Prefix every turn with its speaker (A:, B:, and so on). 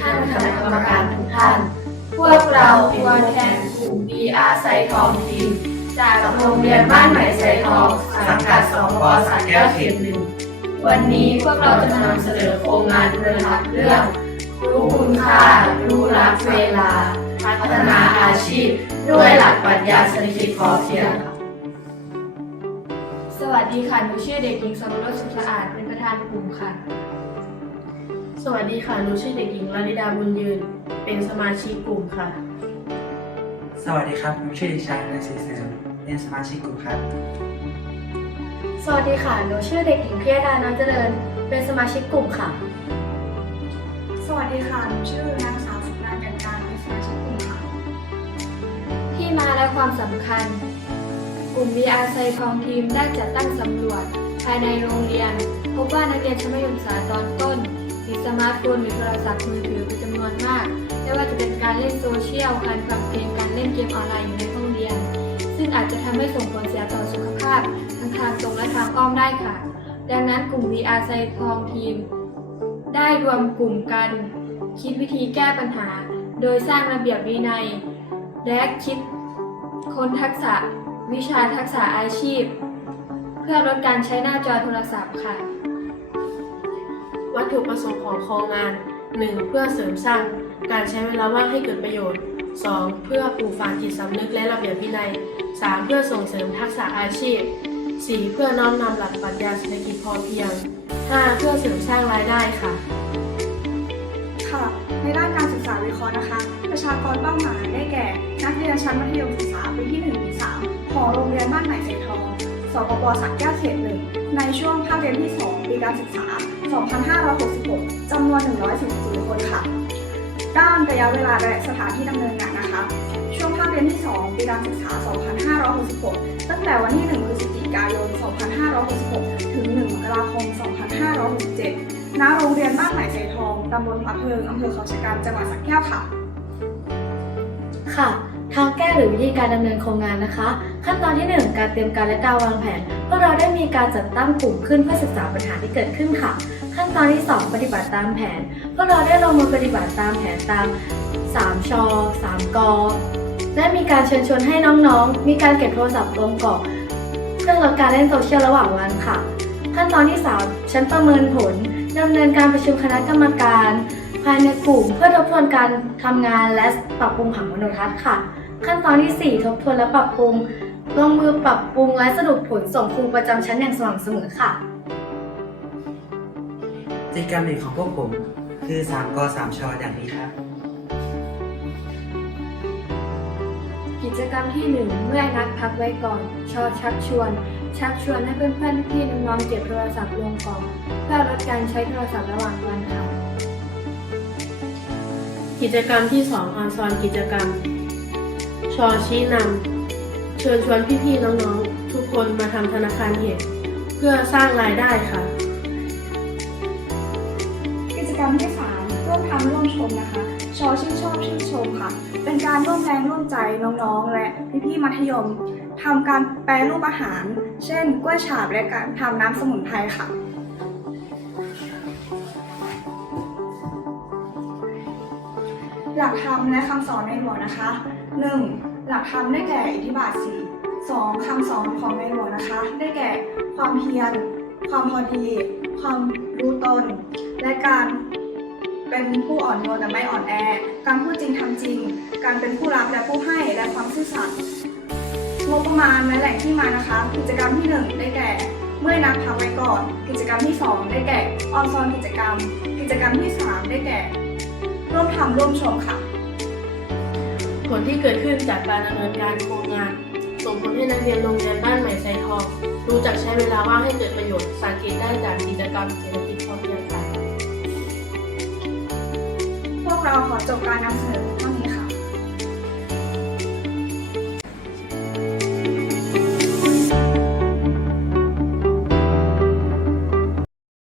A: ท่านคณะกรรมการทุกท่าน พวกเราตัวแทนกลุ่ม BR ไซทองทีมจากโรงเรียนบ้านใหม่ไซทองสังกัดสปสระแก้วเขตหนึ่งวันนี้พวกเราจะนำเสนอโครงงานคุณธรรมเรื่อง รู้คุณค่า รู้รักเวลา พัฒนาอาชีพ ด้วยหลักปรัชญาเศรษฐกิจพอเพียง
B: สวัสดีค่ะ หนูชื่อเด็กหญิงสมรสสุขสะอาด เป็นประธานกลุ่มค่ะ
A: สวัสดีค่ะ หนูชื่อเด็กหญิงลาลิดาบุญยืน เป็นสมาชิกกลุ่มค่ะ
C: สวัสดีครับ ผมชื่อเด็กชายนายศรีเสริมเป็นสมาชิกกลุ่มครับ
B: สวัสดีค่ะ หนูชื่อเด็กหญิงพิยดาน้อยเจริญ เป็นสมาชิกกลุ่มค่ะ
D: สวัสดีค่ะ หนูชื่อนางสาวสุนานกันการเป็นสมาชิกกลุ่มค่ะ
B: ที่มาและความสำคัญ กลุ่ม VR ไซทองทีมได้จัดตั้งสำรวจ ภายในโรงเรียน พบว่านักเรียนชั้นมัธยมศึกษาตอนต้น ติดสมาร์ทโฟนหรือโทรศัพท์มือถือเป็นจำนวนมาก ไม่ว่าจะเป็นการเล่นโซเชียล การฟังเพลง การเล่นเกมออนไลน์อยู่ในห้องเรียน ซึ่งอาจจะทำให้ส่งผลเสียต่อสุขภาพทั้งทางตรงและทางอ้อมได้ค่ะ ดังนั้นกลุ่ม VR ไซทองทีม ได้รวมกลุ่มกัน คิดวิธีแก้ปัญหา โดยสร้างระเบียบวินัย และคิดค้นทักษะวิชาทักษะอาชีพ เพื่อลดการใช้หน้าจอโทรศัพท์ค่ะ
A: วัตถุประสงค์ของโครงงาน 1. เพื่อเสริมสร้างการใช้เวลาว่างให้เกิดประโยชน์ 2. เพื่อปลูกฝังจิตสำนึกและระเบียบวินัย 3. เพื่อส่งเสริมทักษะอาชีพ 4. เพื่อน้อมนำหลักปรัชญาเศรษฐกิจพอเพียง 5. เพื่อเสริมสร้างรายได้ค่ะ
D: ค่ะ ในด้านการศึกษาวิเคราะห์นะคะ ประชากรเป้าหมายได้แก่ นักเรียนชั้นมัธยมศึกษาปีที่1ถึง3ของโรงเรียนบ้านใหม่ไซทองสปปสักแก้วเขตหนึ่งในช่วงภาคเรียนที่ 2 ปีการศึกษา 2566จำ นวน114คนค่ะ ด้านระยะเวลาและสถานที่ดำเนินงานนะคะ ช่วงภาคเรียนที่ 2 ปีการศึกษา 2566 ตั้งแต่วันที่ 1 พฤศจิกายน 2566 ถึง 1 มกราคม 2567 ณ โรงเรียนบ้านใหม่ไซทอง ตำบลพระเพิง อำเภอเขาชะกัน จังหวัดสระแก้วค่ะ
B: ค่ะ ทางแก้หรือวิธีการดำเนินโครงงานนะคะ ขั้นตอนที่ 1 การเตรียมการและการวางแผนพวกเราได้มีการจัดตั้งกลุ่มขึ้นเพื่อศึกษาปัญหาที่เกิดขึ้นค่ะ ขั้นตอนที่ 2 ปฏิบัติตามแผนพวกเราได้ลงมือปฏิบัติตามแผนตาม 3 ช 3 ก และมีการเชิญชวนให้น้องๆ มีการเก็บโทรศัพท์ลงกล่องเพื่อลดการเล่นโซเชียลระหว่างวันค่ะ ขั้นตอนที่ 3 ชั้นประเมินผลดำเนินการประชุมคณะกรรมการ ภายในกลุ่มเพื่อทบทวนการทำงานและปรับปรุงผังมโนทัศน์ค่ะ ขั้นตอนที่ 4 ทบทวนและปรับปรุง ลงมือปรับปรุงและสรุปผลส่งครูประจำชั้นอย่างสม่ำเสมอค่ะ
C: กิจกรรมหนึ่งของพวกผม คือ 3ก3ชออย่างนี้ครับ
B: กิจกรรมที่ 1 เมื่อนัดพักไว้ก่อน ชอชักชวน ชักชวนให้เพื่อนๆพี่ๆน้องๆเก็บโทรศัพท์ลงก่อนเพื่อลดการใช้โทรศัพท์ระหว่างวันค่ะ
A: กิจกรรมที่ 2 ออนซอนกิจกรรม ชอชี้นำเชิญชวนพี่ๆน้องๆ ทุกคนมาทำธนาคารเหตุเพื่อสร้างรายได้ค่ะ
D: กิจกรรมที่3ร่วมทำร่วมชมนะคะ ชอชื่นชอบชื่นชมค่ะ เป็นการร่วมแรงร่วมใจน้องๆ และพี่ๆมัธยมทำการแปรรูปอาหาร เช่น กล้วยฉาบและการทำน้ำสมุนไพรค่ะ หลักธรรมและคำสอนในหลวงนะคะ 1. หลักธรรมได้แก่อิทธิบาท4 2. คำสอนของในหลวงนะคะ ได้แก่ความเพียร ความพอดี ความรู้ตน และการเป็นผู้อ่อนโยนแต่ไม่อ่อนแอ การพูดจริงทำจริง การเป็นผู้รับและผู้ให้และความซื่อสัตย์งบประมาณและแหล่งที่มานะคะ กิจกรรมที่ 1 ได้แก่ เมื่อนักพักไว้ก่อน กิจกรรมที่ 2 ได้แก่ออนซอนกิจกรรม กิจกรรมที่ 3 ได้แก่ ร่วมทำร่วมชมค่ะ
A: ผลที่เกิดขึ้นจากการดำเนินการโครงงานส่งผลให้นักเรียนโรงเรียนบ้านใหม่ไซทองรู้จักใช้เวลาว่างให้เกิดประโยชน์สังเกตได้จากกิจกรรมเศรษฐกิจพอเพียงค่ะ
D: พวกเราขอจบการนำเสนอเพียงเท่า